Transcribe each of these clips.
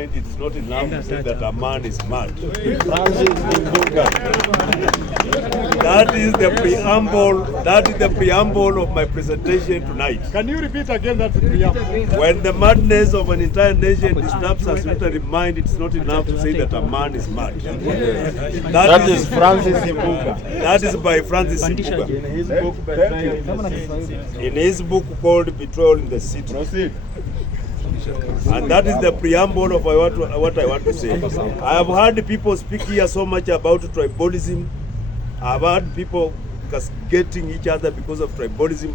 mind it's not enough to say that a man is mad. That is the preamble. That is the preamble of my presentation tonight. Can you repeat again that preamble? When the madness of an entire nation disturbs our solitary mind, it's not enough to say that a man is mad. That is Francis Imbuga. That is by Francis Imbuga. In his book called Betrayal in the City. Proceed. And that is the preamble of what I want to say. I have heard people speak here so much about tribalism. I have heard people castigating each other because of tribalism.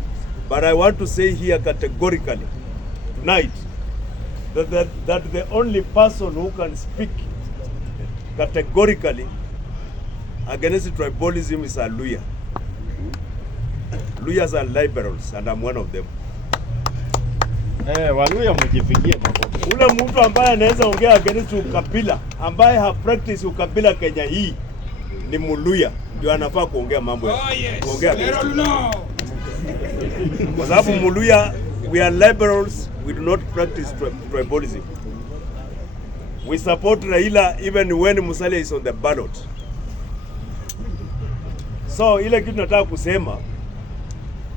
But I want to say here categorically tonight that the only person who can speak categorically against tribalism is a Luya. Luyas are liberals, and I'm one of them. Waluya mjifikie makofi. Ule mtu ambaye anaweza ongea against ukabila, ambaye ha practice ukabila Kenya hii ni Muluya, ndio anafaa kuongea mambo ya kuongea. Kwa sababu Muluya, we are liberals, we do not practice tribalism. We support Raila even when Musalia is on the ballot. So ile kitu nataka kusema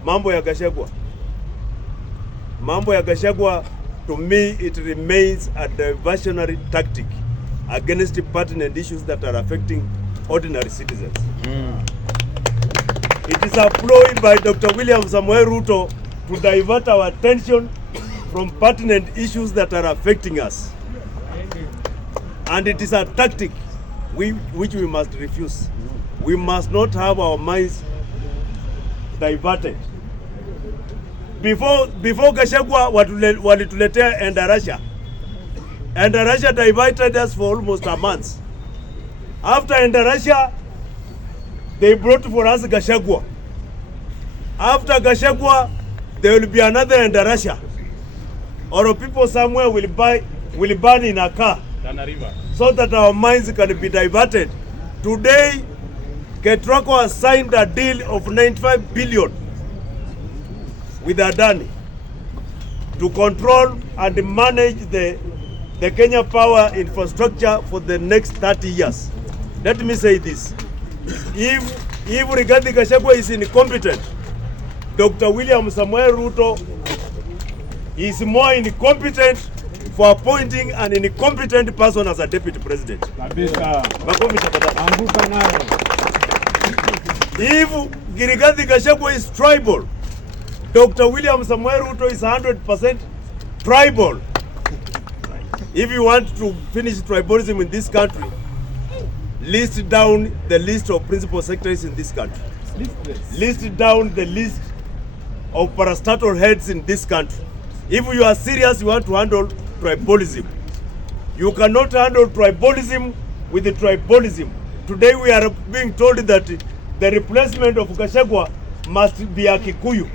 mambo ya Gashagua. Mambo ya Gashagua, to me, it remains a diversionary tactic against pertinent issues that are affecting ordinary citizens. It is a ploy by Dr. William Samoei Ruto to divert our attention from pertinent issues that are affecting us. And it is a tactic which we must refuse. We must not have our minds diverted. Before Gashagua walituletea Endarasha. Endarasha diverted us for almost a month. After Endarasha, they brought for us Gashagua. After Gashagua, there will be another Endarasha. Or people somewhere will burn in a car so that our minds can be diverted. Today, Ketrako has signed a deal of 95 billion with Adani to control and manage the Kenya power infrastructure for the next 30 years. Let me say this. If Rigathi Gachagua is incompetent, Dr. William Samoei Ruto is more incompetent for appointing an incompetent person as a deputy president. If Rigathi Gachagua is tribal, Dr. William Samoei Ruto is 100% tribal. If you want to finish tribalism in this country, list down the list of principal secretaries in this country. List down the list of parastatal heads in this country. If you are serious, you want to handle tribalism. You cannot handle tribalism with the tribalism. Today we are being told that the replacement of Gachagua must be a Kikuyu.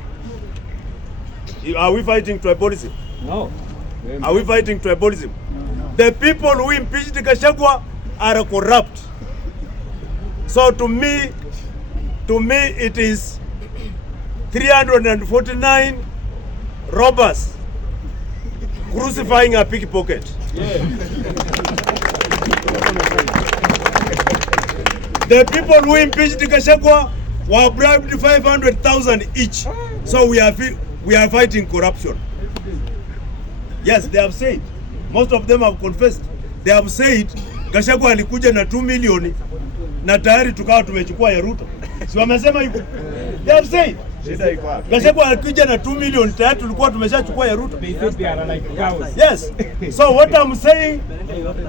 Are we fighting tribalism? No. Are we fighting tribalism? No. The people who impeached Gachagua are corrupt. So to me it is 349 robbers crucifying a pickpocket. Yeah. The people who impeached Gachagua were bribed 500,000 each. So we are fighting corruption. Yes, they have said. Most of them have confessed. They have said Gachagua alikuja na 2 million na tayari tukawa tumechukua ya Ruto. Si wamesema hivyo? They have said. Gachagua alikuja na 2 million tayari tulikuwa tumeshachukua ya Ruto. Yes. So what I'm saying,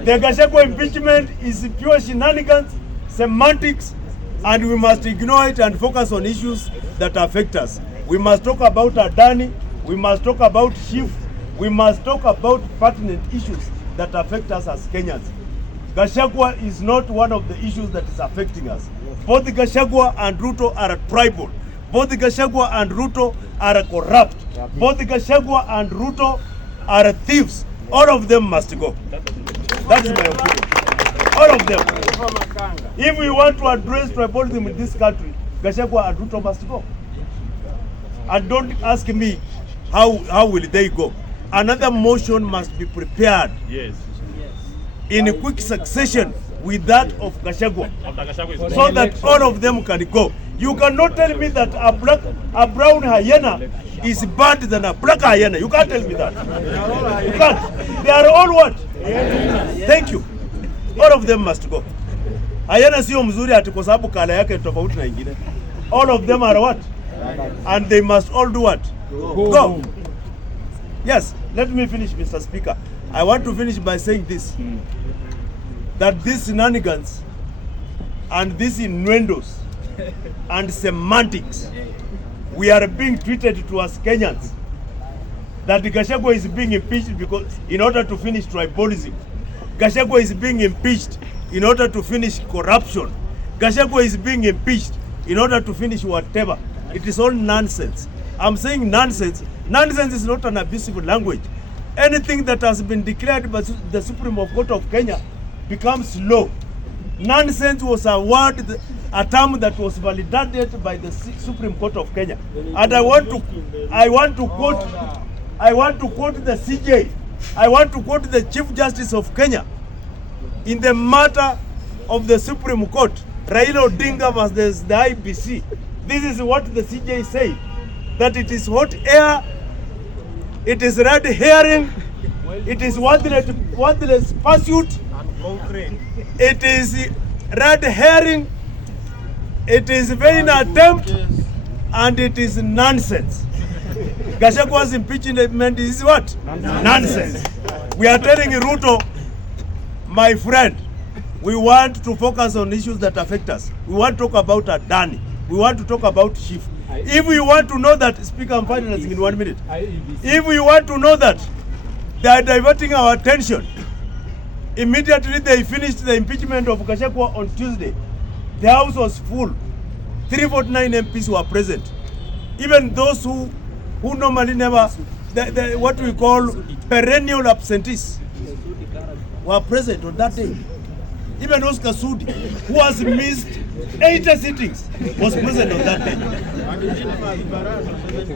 the Gachagua impeachment is pure shenanigans, semantics, and we must ignore it and focus on issues that affect us. We must talk about Adani, we must talk about Chief, we must talk about pertinent issues that affect us as Kenyans. Gachagua is not one of the issues that is affecting us. Both Gachagua and Ruto are tribal. Both Gachagua and Ruto are corrupt. Both Gachagua and Ruto are thieves. All of them must go. That is my opinion. All of them. If we want to address tribalism in this country, Gachagua and Ruto must go. And don't ask me how will they go. Another motion must be prepared. Yes. in a quick succession with that of Gashagua, so that all of them can go. You cannot tell me that a brown hyena is bad than a black hyena. You can't tell me that. You can't. They are all what? Thank you. All of them must go. Hyena sio mzuri ati kwa sababu kala yake tofauti na ingine. All of them are what? And they must all do what? Go. Yes, let me finish, Mr. Speaker. I want to finish by saying this. That these shenanigans and these innuendos and semantics, we are being treated to as Kenyans. That Gashagua is being impeached because in order to finish tribalism. Gashagua is being impeached in order to finish corruption. Gashagua is being impeached in order to finish whatever. It is all nonsense. I'm saying nonsense. Nonsense is not an abusive language. Anything that has been declared by the Supreme Court of Kenya becomes law. Nonsense was a word, a term that was validated by the Supreme Court of Kenya. And I want to quote the CJ. I want to quote the Chief Justice of Kenya in the matter of the Supreme Court, Raila Odinga versus the IBC. This is what the CJ said, that it is hot air, it is red herring, it is worthless pursuit, it is red herring, it is vain attempt, and it is nonsense. Gashagua's impeachment is what? Nonsense. We are telling Ruto, my friend, we want to focus on issues that affect us. We want to talk about Adani. We want to talk about Chief. If we want to know that, Speaker, I'm finalizing in 1 minute. If we want to know that they are diverting our attention, immediately they finished the impeachment of Gashagua on Tuesday. The House was full. 349 MPs were present. Even those who normally never, what we call perennial absentees, were present on that day. Even Oscar Sudi, who has missed 80 sittings, was present on that day.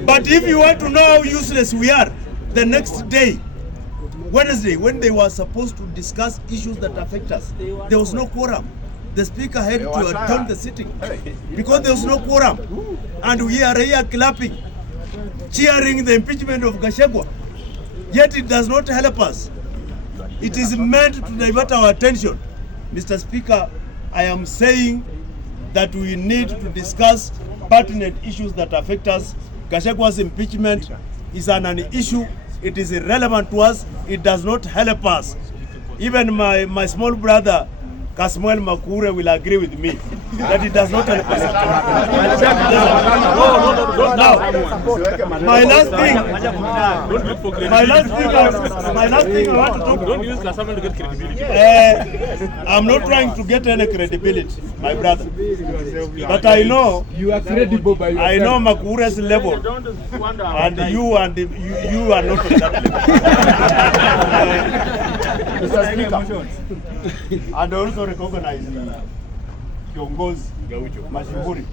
But if you want to know how useless we are, the next day, Wednesday, when they were supposed to discuss issues that affect us, there was no quorum. The Speaker had to adjourn the sitting because there was no quorum. And we are here clapping, cheering the impeachment of Gashagua. Yet it does not help us. It is meant to divert our attention. Mr. Speaker, I am saying that we need to discuss pertinent issues that affect us. Gashagua's impeachment is an issue. It is irrelevant to us. It does not help us. Even my small brother, Kasmuel Makure, will agree with me that it does not help us. Now, my last thing I want to talk about. Don't use Kasama to get credibility. I'm not trying to get any credibility, my brother. But I know you are credible by yourself. I know Makure's level, and you are not on that level. Mr. Speaker, and also recognize Kiongozi Mashuhuri.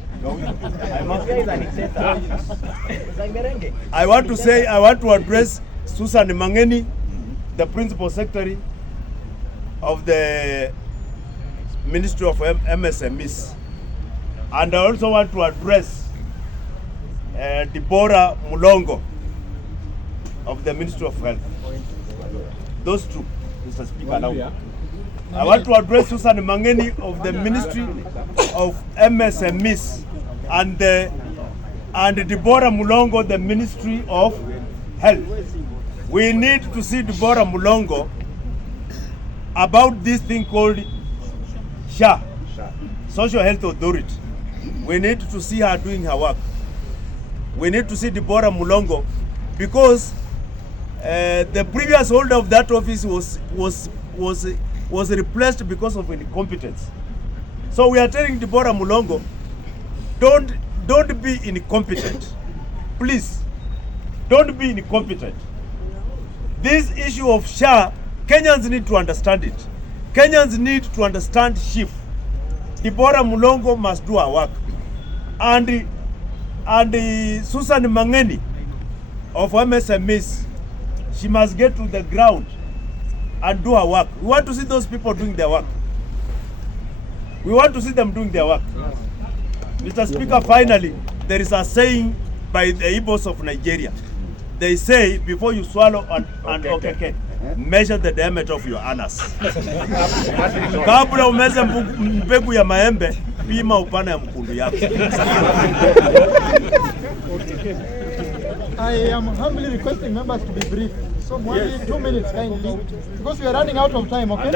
I want to address Susan Mangeni, the Principal Secretary of the Ministry of MSMEs. And I also want to address Deborah Mulongo of the Ministry of Health. Those two, Mr. Speaker, allow me. I want to address Susan Mangeni of the Ministry of MSMEs and Deborah Mulongo, the Ministry of Health. We need to see Deborah Mulongo about this thing called SHA, Social Health Authority. We need to see her doing her work. We need to see Deborah Mulongo because the previous holder of that office was replaced because of incompetence. So we are telling Deborah Mulongo, don't be incompetent. Please, don't be incompetent. This issue of SHA, Kenyans need to understand it. Kenyans need to understand SHIF. Deborah Mulongo must do her work. And Susan Mangeni of MSMEs, she must get to the ground and do her work. We want to see those people doing their work. We want to see them doing their work. Mr. Speaker, finally, there is a saying by the Igbos of Nigeria. They say, before you swallow and okay, measure the diameter of your anus. Kabla umeze mbegu ya maembe, pima upana ya mkundu yako. I am humbly requesting members to be brief. So, 2 minutes kindly, because we are running out of time, okay?